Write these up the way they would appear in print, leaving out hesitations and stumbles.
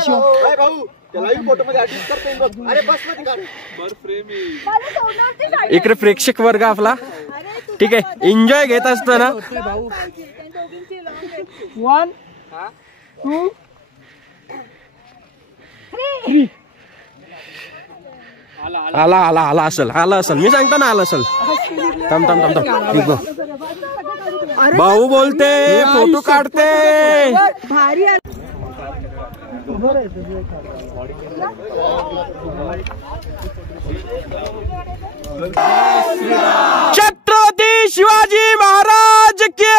शिव भाऊ live photo मध्ये attach करते बघ. अरे बस मध्ये काढ बर फ्रेम इकडे प्रेक्षक वर्ग आपला ठीक आहे एन्जॉय घेत असताना 1 2 3 आला आला आला असेल मी सांगतो ना आला असेल. थांब थांब थांब थांब भाऊ बोलते फोटो काढते भारी. छत्रपती शिवाजी महाराज के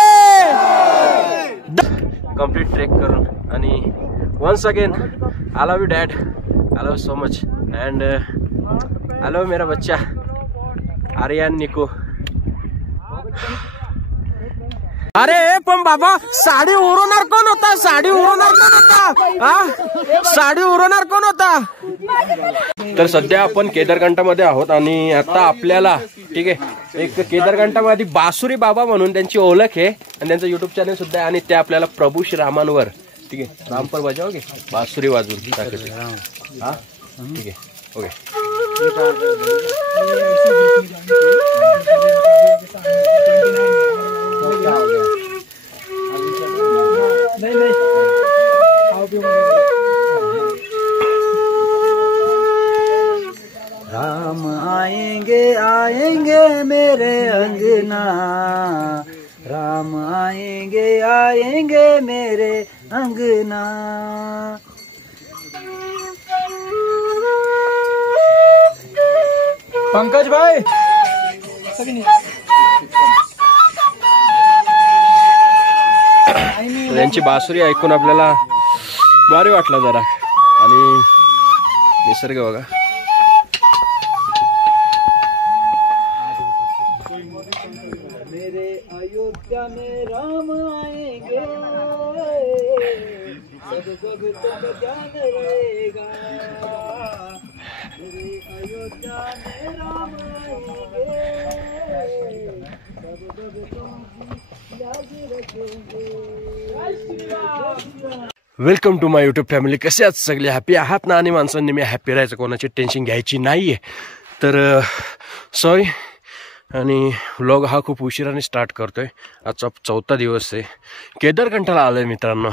कंप्लीट ट्रेक करून आणि once again I love you dad, I love so much and I love मेरा बच्चा आर्यन निको. अरे पण बाबा साडी उडवणार कोण होता? साडी उडवणार कोण होता? तर सध्या आपण केदारकांठामध्ये आहोत आणि आता आपल्याला ठीक आहे एक केदारकांठामध्ये बासुरी बाबा म्हणून त्यांची ओळख आहे आणि त्यांचं युट्यूब चॅनल सुद्धा आहे आणि ते आपल्याला प्रभू श्रीरामांवर ठीक आहे रामपर बजाव घे बासुरी वाजवून टाकते. हा ठीक आहे ओके. राम आएंगे आएंगे मेरे अंगना, राम आएंगे आएंगे मेरे अंगना. पंकज भाई त्यांची बासुरी ऐकून आपल्याला भारी वाटलं जरा आणि निसर्ग बघा. मेरे अयोध्या में राम आएंगे सब जग तो ध्यान रहेगा. मेरे अयोध्या में राम आएंगे सब जग तुमकी लाज रखेंगे. Welcome to my YouTube family. कसे आहात सगळे? हॅपी आहात ना? आणि माणसांनी मी हॅपी राहायचं, कोणाची टेन्शन घ्यायची नाहीये. तर सॉरी आणि व्लॉग हा खूप उशिराने स्टार्ट करतोय. आजचा 4था दिवस आहे. केदारकांठाला आलोय मित्रांनो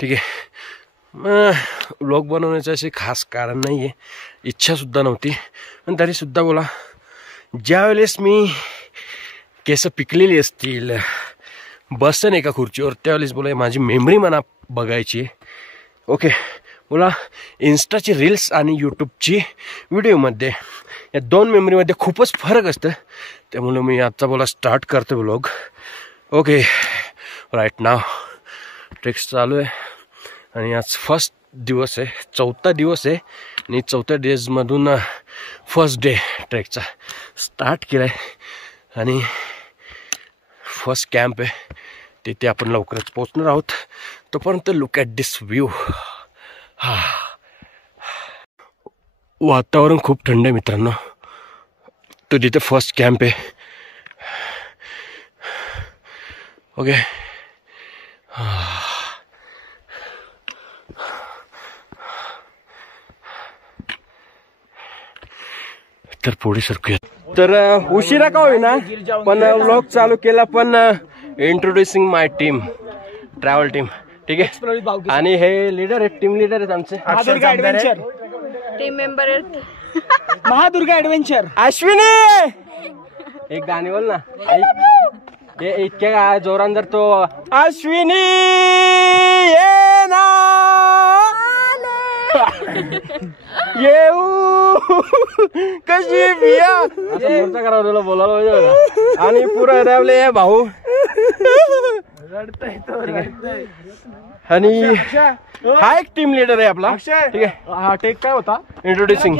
ठीक आहे. व्लॉग बनवण्याचं असे खास कारण नाही आहे, इच्छासुद्धा नव्हती पण तरीसुद्धा बोला ज्यावेळेस मी केस पिकलेली असतील बसन एका खुर्चीवर त्यावेळेस बोला माझी मेमरी मला बघायची ओके. बोला इन्स्टाची रील्स आणि यूट्यूबची व्हिडिओमध्ये या दोन मेमरीमध्ये खूपच फरक असतं. त्यामुळे मी आजचा बोला स्टार्ट करतो व्लॉग ओके. राईट नाव ट्रेक्स चालू आहे आणि आज फर्स्ट दिवस आहे, 4था दिवस आहे आणि 4थ्या डेजमधून फर्स्ट डे ट्रेकचा स्टार्ट केला आहे आणि फर्स्ट कॅम्प आहे तिथे आपण लवकरच पोहोचणार आहोत. तोपर्यंत लुक ॲट दिस व्ह्यू. हा वातावरण खूप थंड आहे मित्रांनो. तो तिथे फर्स्ट कॅम्प आहे ओके. तर पुढे सरकूया. तर उशिरा का होईना पण व्लॉग चालू केला. पण इंट्रोड्युसिंग माय टीम ट्रॅव्हल टीम ठीक आहे. आणि हे लीडर आहेत, टीम लीडर आहेत आमचे महादुर्गा ऍडव्हेंचर टीम मेंबर आहेत. महादुर्गा ऍडव्हेंचर. अश्विनी एक गाणी बोल ना. हे इतक्या जोरान जर तो अश्विनी ये ना येऊ कशी बिया असं करा तुला बोलायला पाहिजे. आणि पुरा रावले भाऊ आणि हा एक टीम लीडर आहे आपला ठीक आहे. हा टेक काय होता? इंट्रोड्युसिंग.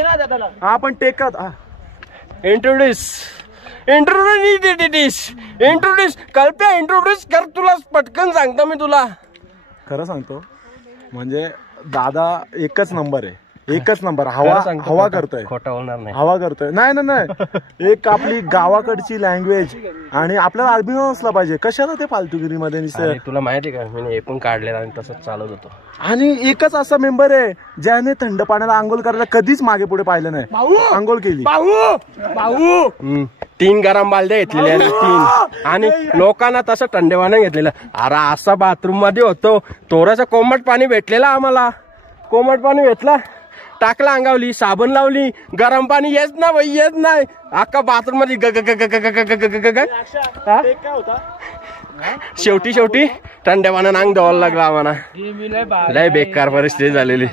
हा पण टेक काय होता? इंट्रोड्यूस कल्प्या इंट्रोड्यूस कर. तुला पटकन सांगतो मी तुला खरं सांगतो म्हणजे दादा एकच नंबर आहे. एकच नंबर. खरं हवा करतोय. खोटा होणार नाही. हवा करतोय. नाही एक आपली गावाकडची लँग्वेज आणि आपल्याला अभिमान असला पाहिजे. कशाला ते फालतुगिरीमध्ये अरे, तुला माहिती का मी हे पण काढलेलं आणि तसंच चालत होतो. आणि एकच असा मेंबर आहे ज्याने थंड पाण्याला आंघोळ करायला कधीच मागे पुढे पाहिलं नाही. आंघोळ केली. 3 गरम बालद्या घेतलेल्या 3 आणि लोकांना तसं थंड पाणी घेतलेलं. अरे असा बाथरूम मध्ये होतो, थोडंसं कोमट पाणी भेटलेलं आम्हाला. कोमट पाणी भेटला, टाकला अंगावली, साबण लावली, गरम पाणी येत ना भाई, येत नाही. अख्खा बाथरूम मध्ये शेवटी थंड पाण्यानं अंग धुवायला लागला आम्हाला. लय बेकार परिस्थिती झालेली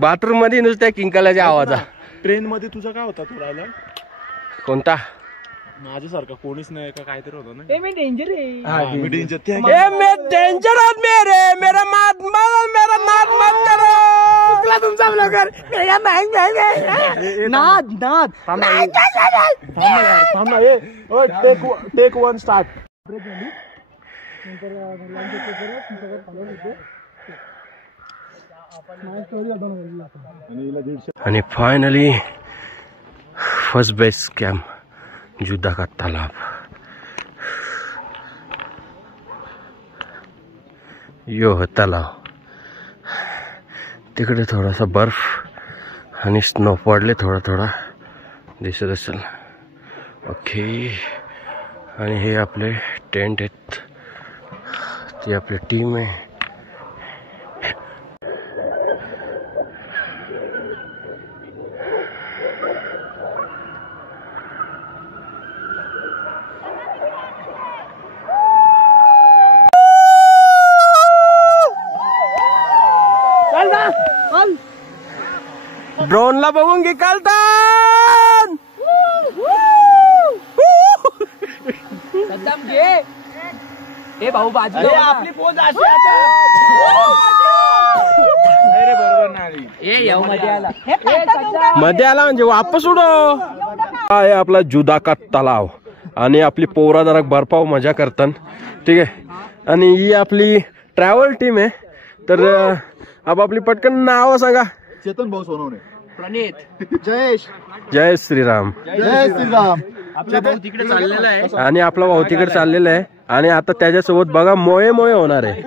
बाथरूम मध्ये, नुसत्या किंकालाच्या आवाजा. ट्रेन मध्ये तुझा काय होता तू राहिला? कोणता? माझ्यासारखा कोणीच नाही का काहीतरी होतं ना. मी डेंजर आहे. मी डेंजर. डेंजर आदमी रे, मेरा नाद मत करो. तुमचा ब्लॉगर नाद टेक 1 स्टार्ट. आणि फायनली फर्स्ट बेस कॅम्प जुदा का तालाब. यो तलाव. तिकडे थोडासा बर्फ आणि स्नो पडले, थोडा दिसत असेल. ओके. आणि हे आपले टेंट आहेत, ती आपली टीम आहे. ड्रोन ला बघून घे कालतान. सद्दाम घे. ए भाऊ बाजू आपली पोच अशी आता. अरे बरोबर नाही. ए याव मध्ये आला म्हणजे वापस उडो. हा आहे आपला जुदा का तलाव आणि आपली पोरा जरा बर्फाव मजा करतात. ठीक आहे. आणि ही आपली ट्रॅव्हल टीम आहे. तर अब आपली पटकन नाव सांगा. चेतन भाऊ सोनवणे, प्रणित, जयेश, जय श्रीराम. जय श्रीराम. आपला भाऊ तिकडे चाललेला आहे. आणि आपला भाऊ तिकडे चाललेला आहे. आणि आता त्याच्यासोबत बघा मोये होणार आहे.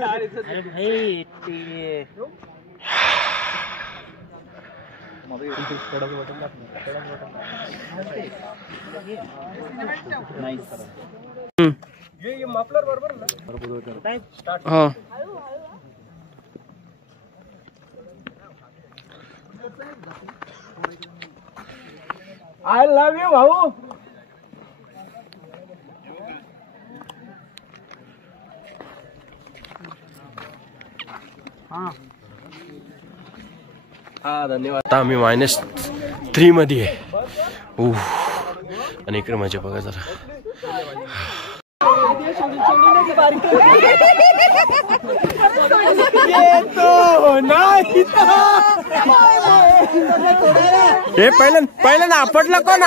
आय लव्ह यू भाऊ. हा धन्यवाद. आता आम्ही -3 मध्ये आहे. आणि इकडे मजा बघा जरा. हे पहिल्यांदा आपटला कोण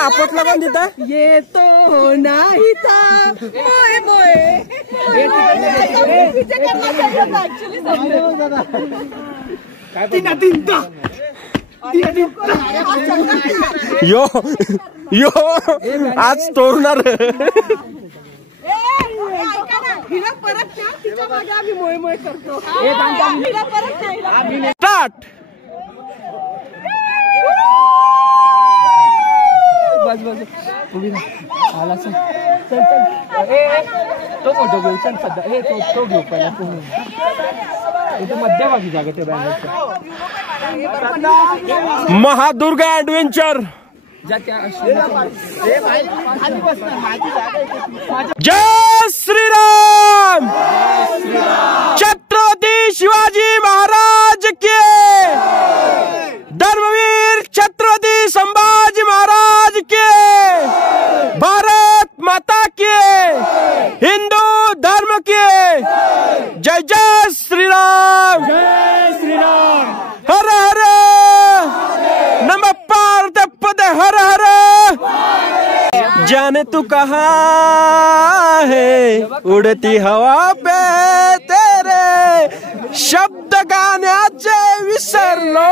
तिथं. येतो नाही यो आज तोडणार. स्टार्ट. बस उभी राहा. आला चल तो फोटो घेऊ. चल सध्या हे तो घेऊ पहिला. इथे मध्यभागी जागा ते बॅनरच्या. महादुर्गा ऍडव्हेंचर. जय श्रीराम. छत्रपती शिवाजी महाराज के. धर्मवीर छत्रपती संभाजी महाराज के. भारत माता के. हिंदू धर्म के. जय जय श्रीराम. जय श्रीराम. हर हर नमः पार्वती पते. हर हर. जाने तू कहाँ है उड़ती हवा पे तेरे शब्द गाण्याचे विसरलो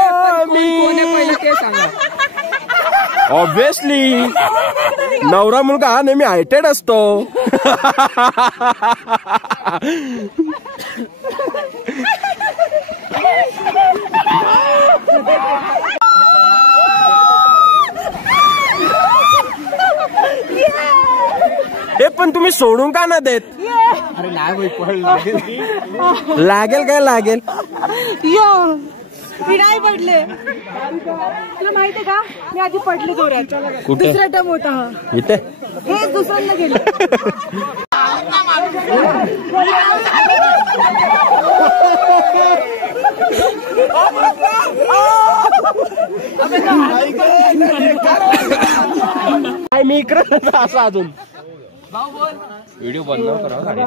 मी. ऑब्विसली नवरा मुलगा हा नेहमी हायटेड असतो. हे पण तुम्ही सोडून का ना देत? अरे नाही पडलं लागेल काय लागेल. मी नाही पडले. तुला माहितीये का मी आधी पडले जोरात. कुठे? दुसरा टम होता हा. इथे हे दुसऱ्यांदा गेलं. काय मी इकडे असं अजून व्हिडिओ बंद करा गाडी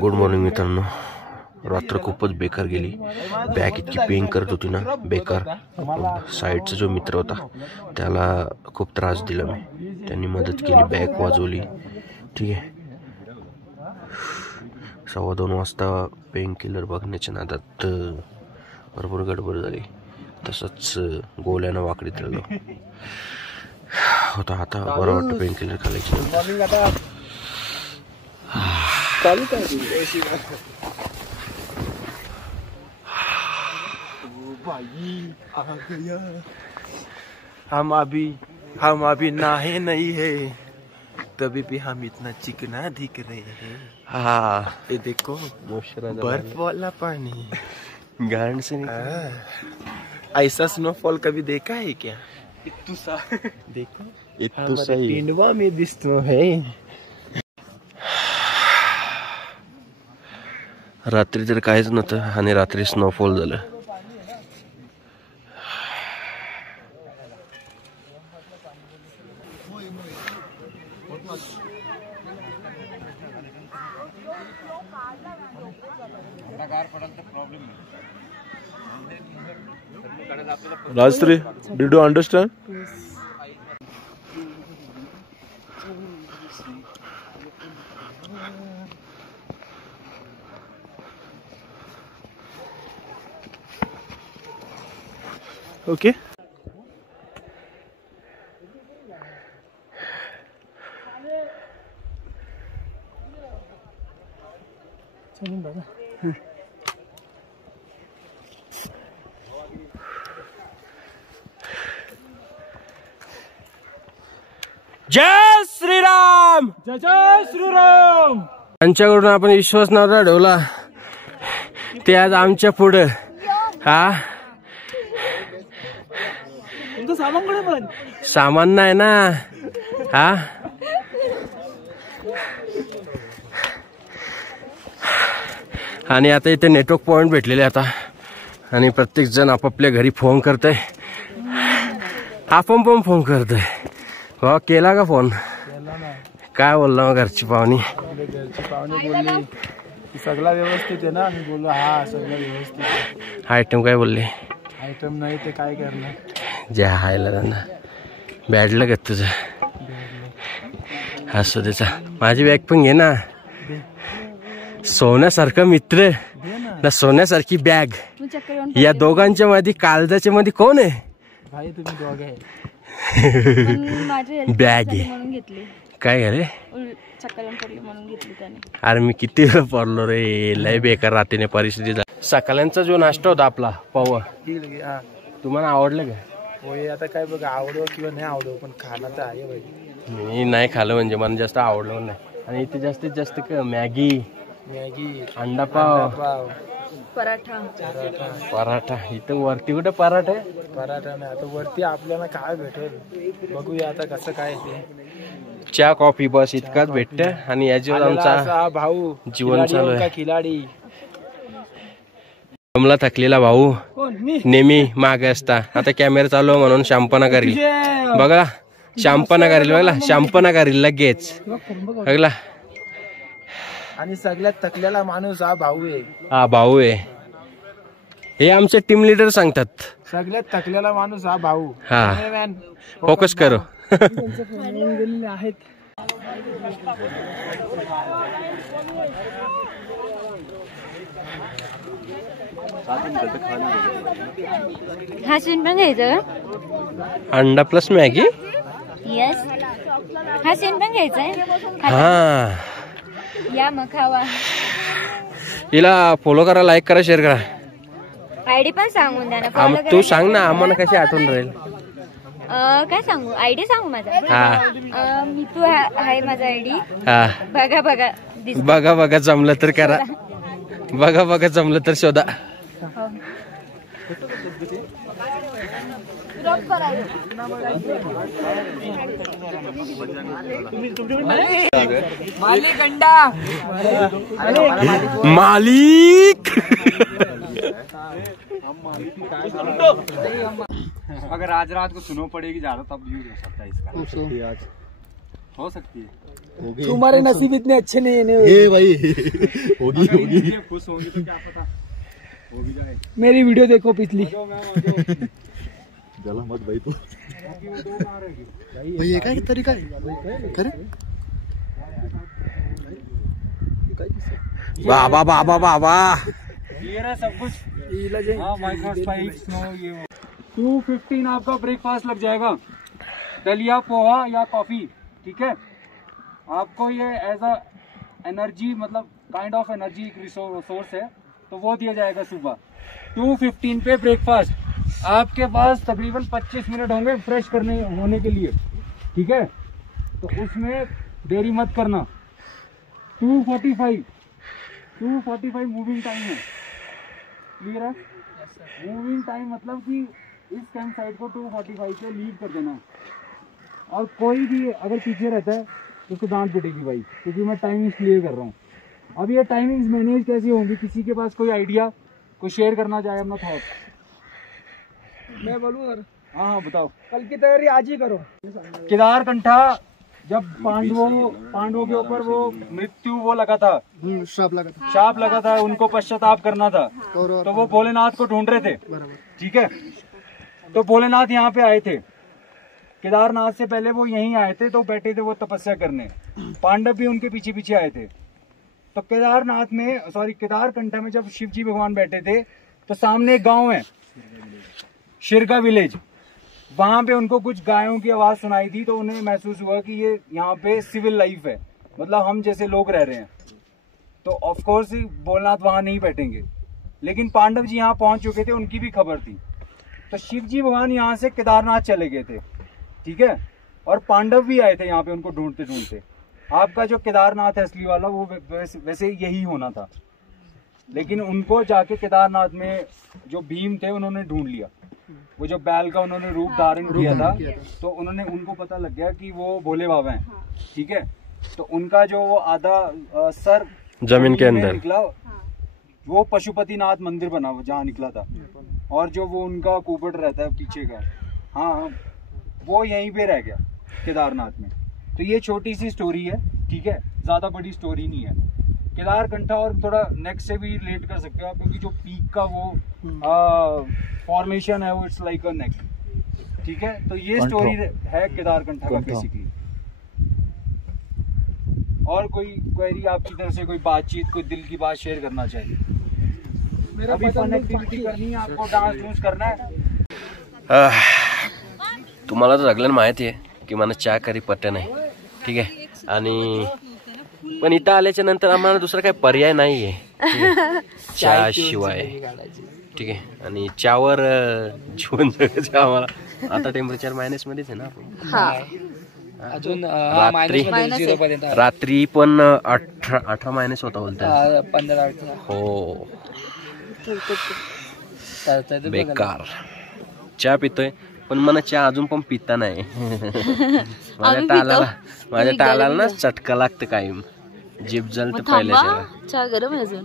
गुड मॉर्निंग मित्रांनो. रात्र खूपच बेकार गेली. बॅग इतकी पेन करत होती ना बेकार. साईडचा जो मित्र होता त्याला खूप त्रास दिला मी. त्यांनी मदत केली, बॅग वाजवली. ठीक आहे. 2:15 वाजता पेन किलर बघण्याच्या नादात भरपूर गडबड झाली. तसंच गोल्यानं वाकडी ठरलो होता. आता बरं वाटतं पेन किलर खाल्ल्याची. हम अभी नहाए नहीं है तभी भी हम इतना चिकना दिख रहे हैं. हाँ ये देखो बर्फ वाला पानी. गांड से ऐसा स्नोफॉल कभी देखा है क्या? देखो इतू सही. पिंडवा में दिसतो है. रात्री तर काहीच नव्हतं आणि रात्री स्नोफॉल झालं. Rajshri, did you understand? Okay. जय श्रीराम. जय श्रीराम. त्यांच्याकडून आपण विश्वास नव्हता ठेवला ते आज आमच्या पुढे. हा तुमचं सामान कुठे पण? सामान नाही ना. हा आणि आता इथे नेटवर्क पॉइंट भेटलेले आता आणि प्रत्येक जण आपापल्या घरी फोन करतोय. आपण पण फोन करतोय. हो केला का फोन? काय बोलला मग घरची पाहुणी? घरची पाहुणी बोलली की सगळा व्यवस्थित आहे ना. मी बोललो हा सगळं व्यवस्थित आहे. आयटम काय बोलले? आयटम नाही ते काय करणार. जे हायला त्यांना बॅडलं का तुझं? असं त्याचा माझी बॅग पण घे ना. सोन्यासारखा मित्र ना सोन्यासारखी बॅग. या दोघांच्या मध्ये काळजाच्या मध्ये कोण आहे? भाई तुम्ही दोघे आहे. बॅग आहे काय घरे? अरे मी किती वेळ पडलो रे. लय बेकार रात्रीने परिस्थिती. सकाळचा जो नाश्ता होता आपला पाव तुम्हाला आवडलं का? होय आता काय बघा आवडो किंवा नाही आवडो पण खाणं तर आहे भाई. मी नाही खाल्लं म्हणजे मला जास्त आवडलं नाही. आणि इथे जास्तीत जास्त मॅगी अंडा पाव पराठा. इथं वरती कुठे पराठा नाही. आता वरती आपल्याला काय भेटेल बघूया आता कसं काय ते. चहा कॉफी बस इतकाच भेटत. आणि याच्यावर आमचा भाऊ जीवन चालू आहे. खिलाडी जमला थकलेला भाऊ नेहमी मागे असता. आता कॅमेरा चालू म्हणून शांपना करील बघा. शांपना करील बघला. शांपना करील लगेच बघला. आणि सगळ्यात थकलेला माणूस हा भाऊ आहे. हा भाऊ आहे. हे आमचे टीम लीडर सांगतात. सगळ्यात थकलेला माणूस हा भाऊ. हा फोकस करो. आहेत हा सीन पण घ्यायचं का? अंडा प्लस मॅगी. यस, हा सीन पण घ्यायचाय. हा, या मग खावा. हिला फॉलो करा, लाईक करा, शेअर करा. आयडी पण सांगून द्या ना. तू सांग ना, आम्हाला कशी आठवण राहील. काय सांगू? आयडी सांगू माझा? हा, तू आहे माझा आयडी. हा, बघा बघा बघा बघा जमलं तर करा, बघा बघा जमलं तर शोधा. मालिक अंडा, मालिक. अगर आज रात को सुनो पड़ेगी ज्यादा तब यूज हो सकता है इसका, हो सकती है. तुम्हारे नसीब इतने अच्छे नहीं है. ये भाई होगी होगी, खुश होंगी तो क्या पता हो भी जाए. मेरी वीडियो देखो पिछली. जला मत भाई तू. भाई ये काय तरीका है करे. बाबा बाबा बाबा, क्लियर है सब कुछ. हाँ, माइक्रोस्पाइक्स नो ये 215 आपका ब्रेकफास्ट लग जाएगा. दलिया, पोहा या कॉफी. ठीक है, आपको ये एज अ एनर्जी, मतलब काइंड ऑफ एनर्जी सोर्स है, तो वो दिया जाएगा सुबह. 215 पे ब्रेकफास्ट. आपके पास तकरीबन 25 मिनट होंगे फ्रेश होने के लिए. ठीक है, तो उसमें देरी मत करना. 245 मूविंग टाइम है. क्लियर है? मूविंग टाइम मतलब कि इस कैंप साइट को 245 पे लीव कर देना. और कोई भी अगर पीछे रहता है तो उसको डांट पिटेगी भाई, क्योंकि मैं टाइमिंग्स क्लियर कर रहा हूँ. अब ये टाइमिंग्स मैनेज कैसी होंगी, किसी के पास कोई आइडिया, कोई शेयर करना चाहे अपना थॉट? मैं बोलूँ सर? हाँ बताओ. कल की तैयारी आज ही करो. केदारकंठा जब पांडवों के ऊपर वो मृत्यु वो लगा था, शाप लगा था, उनको पश्चाताप करना था, तो वो भोलेनाथ को ढूंढ रहे थे. ठीक है, तो भोलेनाथ यहाँ पे आए थे. केदारनाथ से पहले वो यहीं आए थे, तो बैठे थे वो तपस्या करने. पांडव भी उनके पीछे पीछे आए थे. तो केदारकंठा में जब शिव जी भगवान बैठे थे, तो सामने एक गांव है, शिरका विलेज. वहां पे उनको कुछ गायों की आवाज सुनाई थी, तो उन्हें महसूस हुआ कि ये यहाँ पे सिविल लाइफ है, मतलब हम जैसे लोग रह रहे हैं. तो ऑफ कोर्स भोलेनाथ वहां नहीं बैठेंगे. लेकिन पांडव जी यहाँ पहुंच चुके थे, उनकी भी खबर थी. तो शिव जी भगवान यहाँ से केदारनाथ चले गए थे. ठीक है, और पांडव भी आए थे यहाँ पे उनको ढूंढते ढूंढते. आपका जो केदारनाथ है असली वाला, वो वैसे यही होना था. लेकिन उनको जाके केदारनाथ में जो भीम थे उन्होंने ढूंढ लिया. वो जो बैल का उन्होंने रूप धारण किया था, तो उनको पता लग गया कि वो भोले बाबा हैं. ठीक है, तो उनका जो वो आधा सर जमीन के अंदर निकला, वो पशुपतिनाथ मंदिर बना जहाँ निकला था. और जो वो उनका कुपट रहता है पीछे का, हाँ, वो यहीं पे रह गया केदारनाथ में. तो ये छोटी सी स्टोरी है. ठीक है, ज्यादा बड़ी स्टोरी नहीं है. केदारकंठा और थोड़ा नेक से भी रिलेट कर सकते हो आप, क्योंकि जो पीक का वो फॉर्मेशन है, वो इट्स लाइक अ नेक. ठीक है, तो ये स्टोरी है केदारकंठा का बेसिकली. और कोई क्वेरी आपकी तरफ से, कोई बातचीत, कोई दिल की बात शेयर करना चाहिए? अभी फन एक्टिविटी करनी है आपको, डांस डूंस करना है. तुम्हाला तर सगळ्यांना माहिती आहे की मला चहा करी पटत नाही. ठीक आहे, आणि पण इथं आल्याच्या नंतर आम्हाला दुसरा काही पर्याय नाही आहे चहा शिवाय. ठीक आहे, आणि चहावर जीवन जगायचं आम्हाला. आता टेम्परेचर मायनस मध्येच आहे ना आपण. अजून रात्री पण 18 मायनस होता बोलतात. 15. हो, बेकार. चहा पितोय, पण मला चहा अजून पण पिता नाही. माझ्या टाळाला ना चटका लागतं कायम, जीभ जलते पहिल्या. चहा गरम आहे अजून?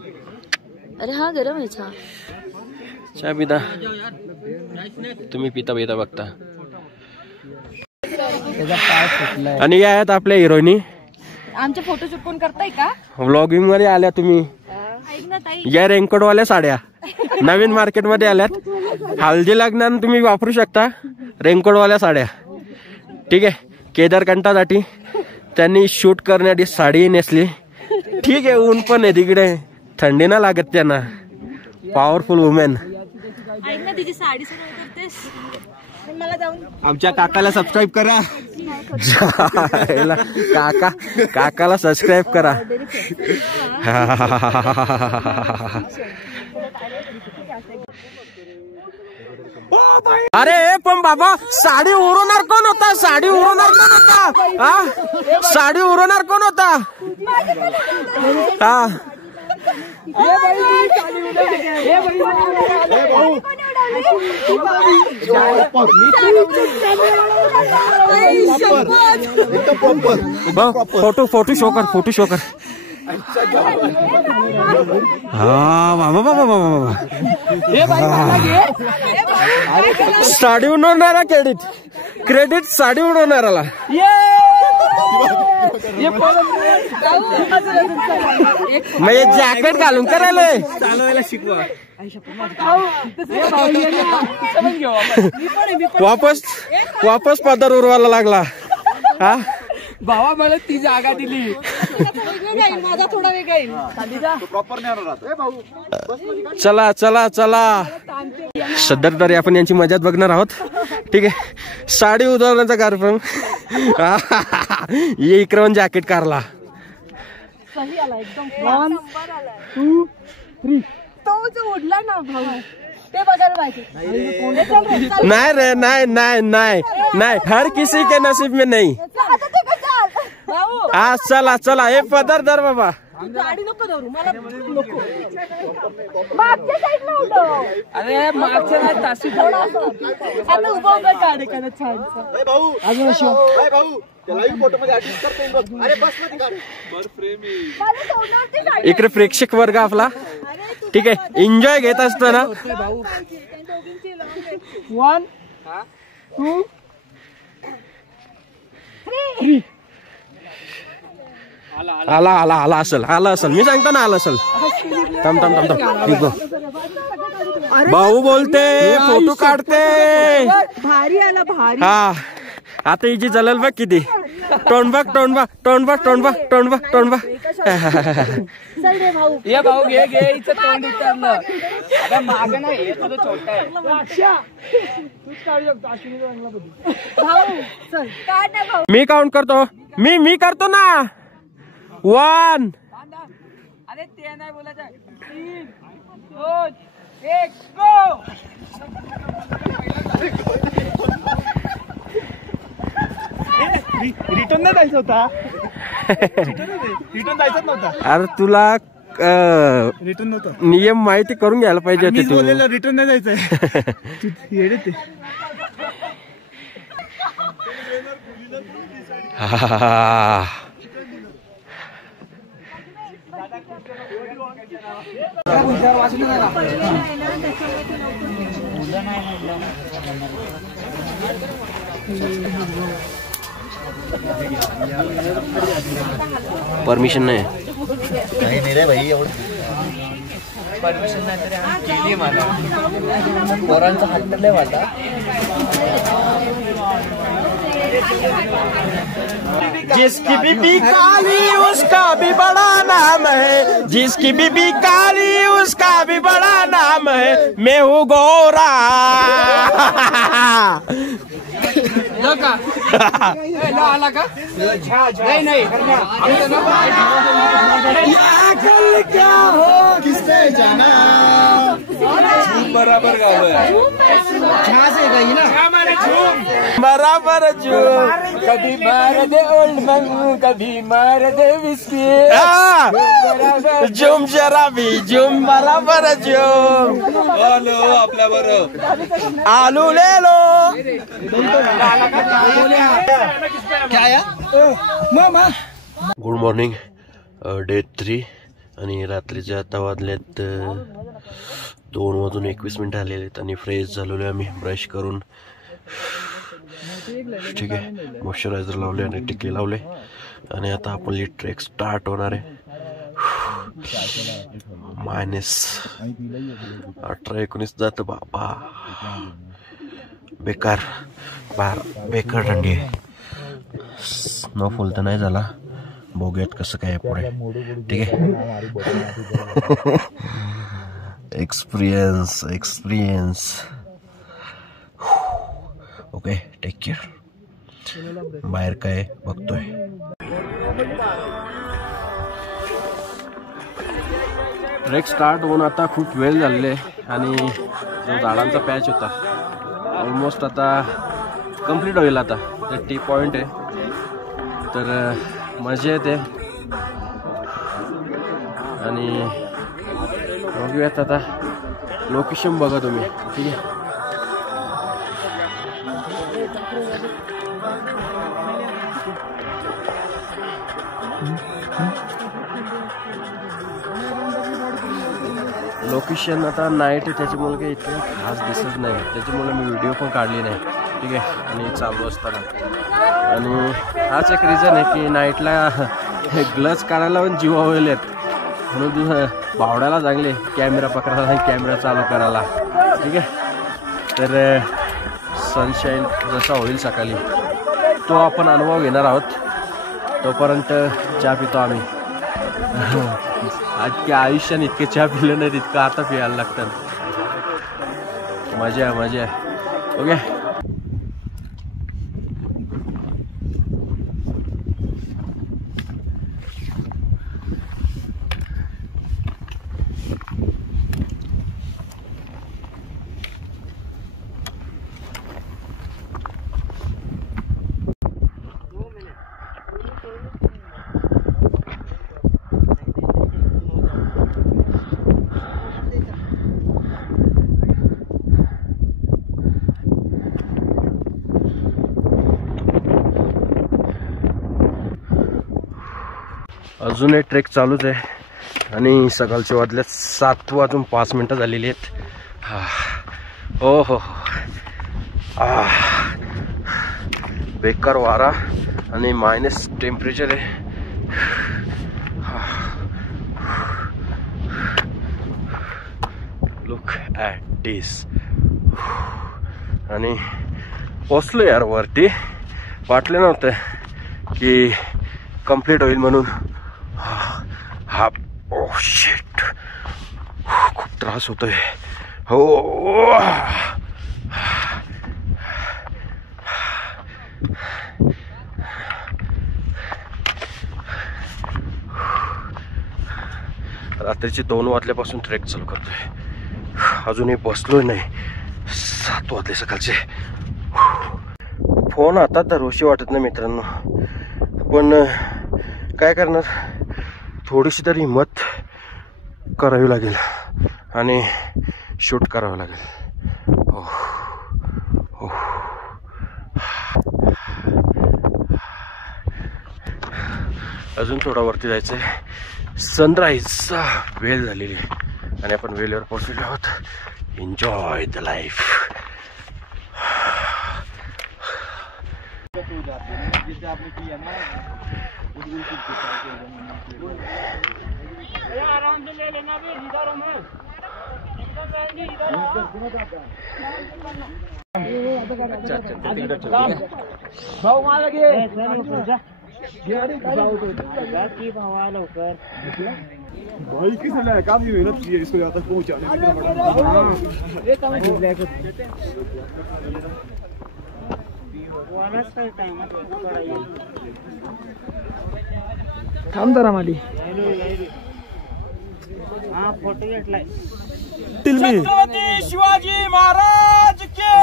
अरे हा गरम आहे चहा. चहा पिता तुम्ही, पिता बघता. आणि या आहेत आपल्या हिरोईनी. आमचे फोटोशूट कोण करताय का? व्लॉगिंग मध्ये आल्या तुम्ही. या रेनकोटवाल्या साड्या नवीन मार्केट मध्ये आल्यात. हल्दी लग्नात तुम्ही वापरू शकता रेनकोटवाल्या साड्या. ठीक आहे, केदारकंठासाठी त्यांनी शूट करण्यासाठी साडी नेसली. ठीक आहे, ऊन पण आहे तिकडे, थंडी ना लागत त्यांना. Powerful women. तिची साडी मला जाऊन आमच्या काकाला सबस्क्राईब करा. काकाला सबस्क्राईब करा. अरे पण बाबा, साडी उडवणार कोण होता? साडी उडवणार कोण होता? हा, साडी उडवणार कोण होता? हा, फोटो शो कर, फोटो शो कर. हा बाबा बाबा बाबा, साडी उडवणारा क्रेडिट साडी उडवणाराला. मग हे जॅकेट घालून करायला चालवायला शिकवा. वापस पदर उरवायला लागला. हा भावा, मला ती जागा दिली. माझा थोडा वेगळा येईल. चला चला चला, सध्या तरी आपण यांची मजाच बघणार आहोत. ठीक आहे, साडी उधळण्याचा कार्यक्रम. ये इकडून जॅकेट काढला. सही आला एकदम. 1 2 3. तो जो उडला ना भाऊ, ते बघायला पाहिजे. नाही रे, नाही नाही नाही नाही, हर किसी के नसीब में नहीं. हा चला चला, हे पदर धर बाबा. गाडी नको धरू, मला नको. मागच्या साईडला उडव. अरे मागच्या नाही, तासी आता उभा उभा गाडी करा छानसा. अजून इकडे प्रेक्षक वर्ग आपला. ठीक आहे, एन्जॉय घेत असताना. 1 2 3. आला आला आला असेल, आला असेल. मी सांगतो ना, आला असेल. थांब थांब थांब थांब. भाऊ बोलते, फोटो काढते. भारी आला, भारी. हा, आता हिची जलल बघ किती. तोंड बघ, तोंड बघ, तोंड बघ, तोंड बघ, तोंड बघ, तोंड बघ. चल रे भाऊ. ये भाऊ, घे घे, हिचं तोंड इचारलं. आता मागे नाही, हे तुझं छोटा आहे. तूच काढू शकतो. अश्विनीचा चांगला बघू. भाऊ चल, काढ ना भाऊ. मी काउंट करतो. मी करतो ना. 1. अरे ते नाही बोलायचं. 3 2 1 गो. रिटर्न नाही जायचं होता. रिटर्न जायचंच नव्हता. अरे तुला रिटर्न नव्हतं. नियम माहिती करून घ्यायला पाहिजे होते तू. रिटर्न नाही जायचंय. येडे ते. परमिशन नाही. नाही रे भाई, परमिशन नाही तरी आम्ही केली. मला पोरांचा हात लय वाटला. जिसकी बीबी काली उसका भी बड़ा नाम है, जिसकी बीबी काली उसका भी बड़ा नाम है. मैं हूँ गोरा. आला का? नाही क्या हो किसने जाना. बराबर गाव आहे. बराबर झूम. कभी मार दे ओल्ड मंगू, कभी मार दे विस्की. झूम जरा भी झूम, बराबर झूम. आलो आपल्या बरोबर. आलू ले लो. Good morning. डे 3 आणि रात्रीचे आता वाजलेत 2:21 आलेले आहेत आणि फ्रेश झालेलो आम्ही ब्रश करून. ठीक आहे, मॉइश्चरायझर लावले आणि टिकली लावले आणि आता आपली ट्रेक स्टार्ट होणार आहे. -18-19 जात बाबा. बेकार थंडी आहे. नो फुल तर नाही झाला, बघूयात कसं काय पुढे. ठीक आहे. एक्सपिरियन्स. Okay, take care. बाहेर काय बघतोय. ट्रेक स्टार्ट होऊन आता खूप वेळ झालेले आणि जो झाडांचा पॅच होता ऑलमोस्ट आता कंप्लीट होईल. आता ते टी पॉइंट आहे, तर मजा येते आणि बघूयात आता लोकेशन बघा तुम्ही. ठीक आहे. लोकेशन आता नाईट आहे त्याच्यामुळे काही इतकं खास दिसत नाही, त्याच्यामुळे मी व्हिडिओ पण काढली नाही. ठीक आहे. आणि चालू असताना, आणि हाच एक रिझन आहे की नाईटला ग्लच काढायला पण जीवावले आहेत, म्हणून भावड्याला चांगले कॅमेरा पकडायला आणि कॅमेरा चालू करायला. ठीक आहे. तर सनशाईन जसा होईल सकाळी तो आपण अनुभव घेणार आहोत. तोपर्यंत चहा पितो आम्ही. आजच्या आयुष्याने इतके चहा पिलं नाही तितकं आता पियायला लागतं. मजा आहे. ओके. अजून एक ट्रेक चालूच आहे आणि सकाळचे वाजले 7:05 झालेली आहेत. हो हो, बेकार वारा आणि मायनस टेम्परेचर आहे. लुक ॲट दिस. आणि पोचलो यार वरती. वाटलं नव्हतं की कंप्लीट होईल म्हणून. हा, ओ शिट, खूप त्रास होतोय. हो, रात्रीचे 2 वाजल्यापासून ट्रेक चालू करतोय. अजूनही बसलोय नाही. 7 वाजले सकाळचे. फोन आता तर रोशी वाटत नाही मित्रांनो, पण काय करणार, थोडीशी तरी हिंमत करावी लागेल आणि शूट करावं लागेल. हो, अजून थोडा वरती जायचं आहे. सनराईजचा वेळ झालेली आहे आणि आपण वेळेवर पोहोचलेलो आहोत. Enjoy the life. भाऊ मला घे. भाई किस ने काफी मेहनत की है इसको यहाँ तक पहुँचाने थांब जरा माली. फोटो घेतलाय. छत्रपती शिवाजी महाराज के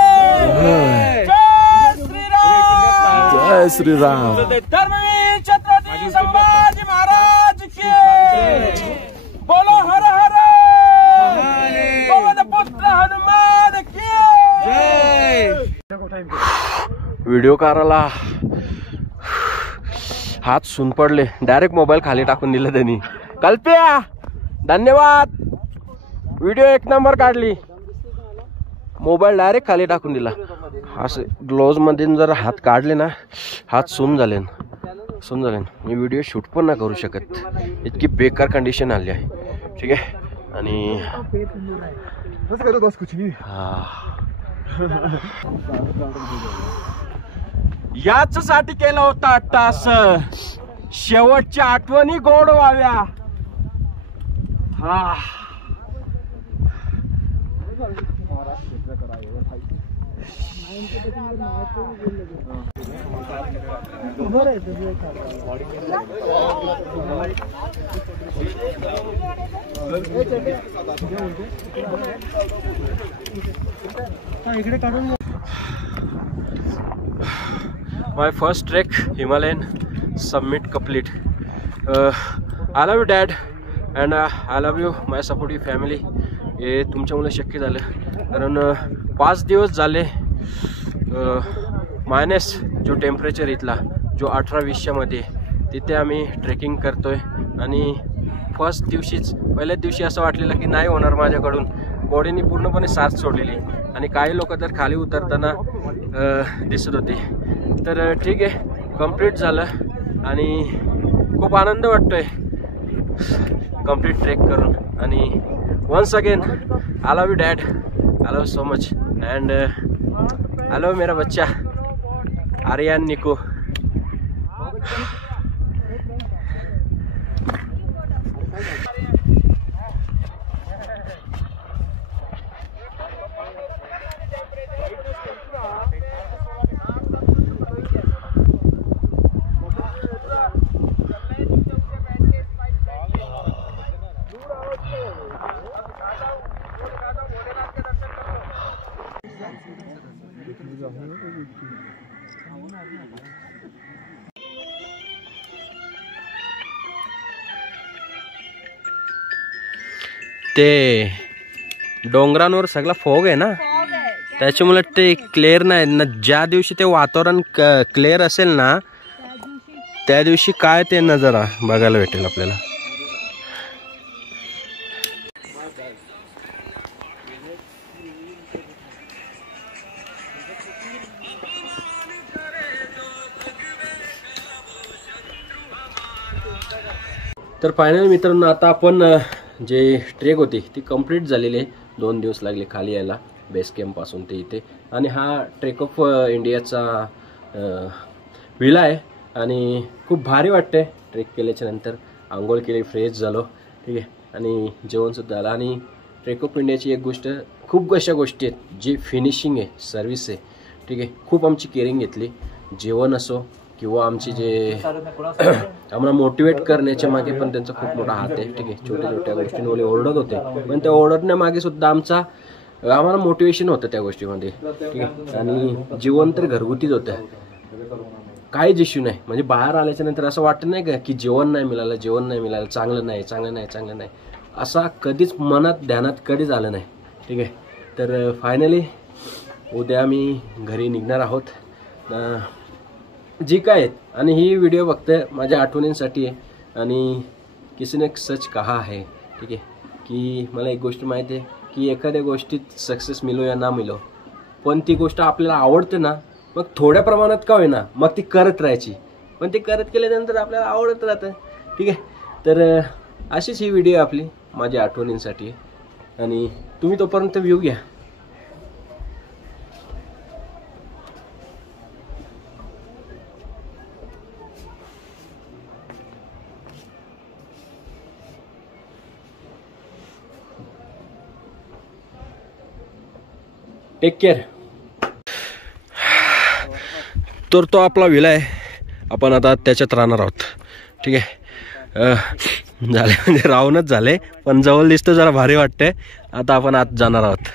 जय श्रीराम. धर्मवीर छत्रपती संभाजी महाराज के बोलो. हर हर पवन पुत्र हनुमान की व्हिडिओ करायला हात सून पडले. डायरेक्ट मोबाईल खाली टाकून दिला त्यांनी. कल्प्या धन्यवाद, व्हिडिओ 1 नंबर काढली. मोबाईल डायरेक्ट खाली टाकून दिला. असं ग्लोव्ज मध्ये जर हात काढले ना, हात सून झाले. मी व्हिडिओ शूट पण नाही करू शकत, इतकी बेकार कंडिशन आली आहे. ठीक आहे. आणि याचसाठी केला होता अट्टास, शेवटच्या आठवणी गोड व्हाव्या. हा my first trek Himalayan summit complete. I love you dad and I love you my supportive family. हे तुमच्यामुळे शक्य झालं, कारण 5 दिवस झाले मायनस जो टेम्परेचर इथला जो 18-20च्या मध्ये, तिथे आम्ही ट्रेकिंग करतोय. आणि फर्स्ट दिवशीच पहिल्याच दिवशी असं वाटलेलं की नाही होणार माझ्याकडून. बॉडीने पूर्णपणे साथ सोडलेली आणि काही लोक तर खाली उतरताना दिसत होते. तर ठीक आहे, कंप्लीट झालं आणि खूप आनंद वाटतोय कंप्लीट ट्रेक करून. आणि once again I love you dad, I love so much and I love मेरा बच्चा आर्यन निको. ते डोंगरांवर सगळा फॉग आहे ना, त्याच्यामुळे ते क्लिअर नाही ना. ज्या दिवशी ते वातावरण क्लिअर असेल ना, त्या दिवशी काय ते नजारा बघायला भेटेल आपल्याला. तर फायनली मित्रांनो, आता आपण जे ट्रेक होती ती कंप्लीट झालेली आहे. 2 दिवस लागले खाली यायला बेस कॅम्प पासून ते इथे. आणि हा ट्रेक ऑफ इंडियाचा विला आहे आणि खूप भारी वाटते. ट्रेक केल्याच्या नंतर आंघोळ केली, फ्रेश झालो, ठीक आहे, आणि जेवणसुद्धा आलं. आणि ट्रेक ऑफ इंडियाची एक गोष्ट, खूप अशा गोष्टी आहेत जी फिनिशिंग आहे, सर्व्हिस आहे, ठीक आहे. खूप आमची केअरिंग घेतली, जेवण असो किंवा आमची जे आम्हाला मोटिवेट करण्याच्या मागे पण त्यांचा खूप मोठा हात आहे, ठीक आहे. छोट्या छोट्या गोष्टींमुळे ओरडत होते, पण त्या ओरडण्यामागे सुद्धा आम्हाला मोटिवेशन होतं त्या गोष्टीमध्ये, ठीक आहे. आणि जीवन तर घरगुतीच होतं, काहीच इश्यू नाही. म्हणजे बाहेर आल्याच्या नंतर असं वाटतं नाही का की जेवण नाही मिळालं, चांगलं नाही, असा कधीच मनात ध्यानात कधीच आलं नाही, ठीक आहे. तर फायनली उद्या आम्ही घरी निघणार आहोत जी काय आहेत. आणि ही व्हिडिओ फक्त माझ्या आठवणींसाठी आहे. आणि किसीने सच कहा आहे, ठीक आहे, की मला एक गोष्ट माहिती आहे की एखाद्या गोष्टीत सक्सेस मिलो या ना मिलो, पण ती गोष्ट आपल्याला आवडते ना, मग थोड्या प्रमाणात का होईना मग ती करत राहायची. पण ती करत केल्यानंतर आपल्याला आवडत राहतं, ठीक आहे. तर अशीच ही व्हिडिओ आपली माझ्या आठवणींसाठी आहे. आणि तुम्ही तोपर्यंत व्ह्यू घ्या. Take care. तर तो आपला विला आहे, आपण आता त्याच्यात राहणार आहोत, ठीक आहे. झाले म्हणजे राहूनच झाले, पण जवळ दिसतं, जरा भारी वाटते. आता आपण आत जाणार आहोत.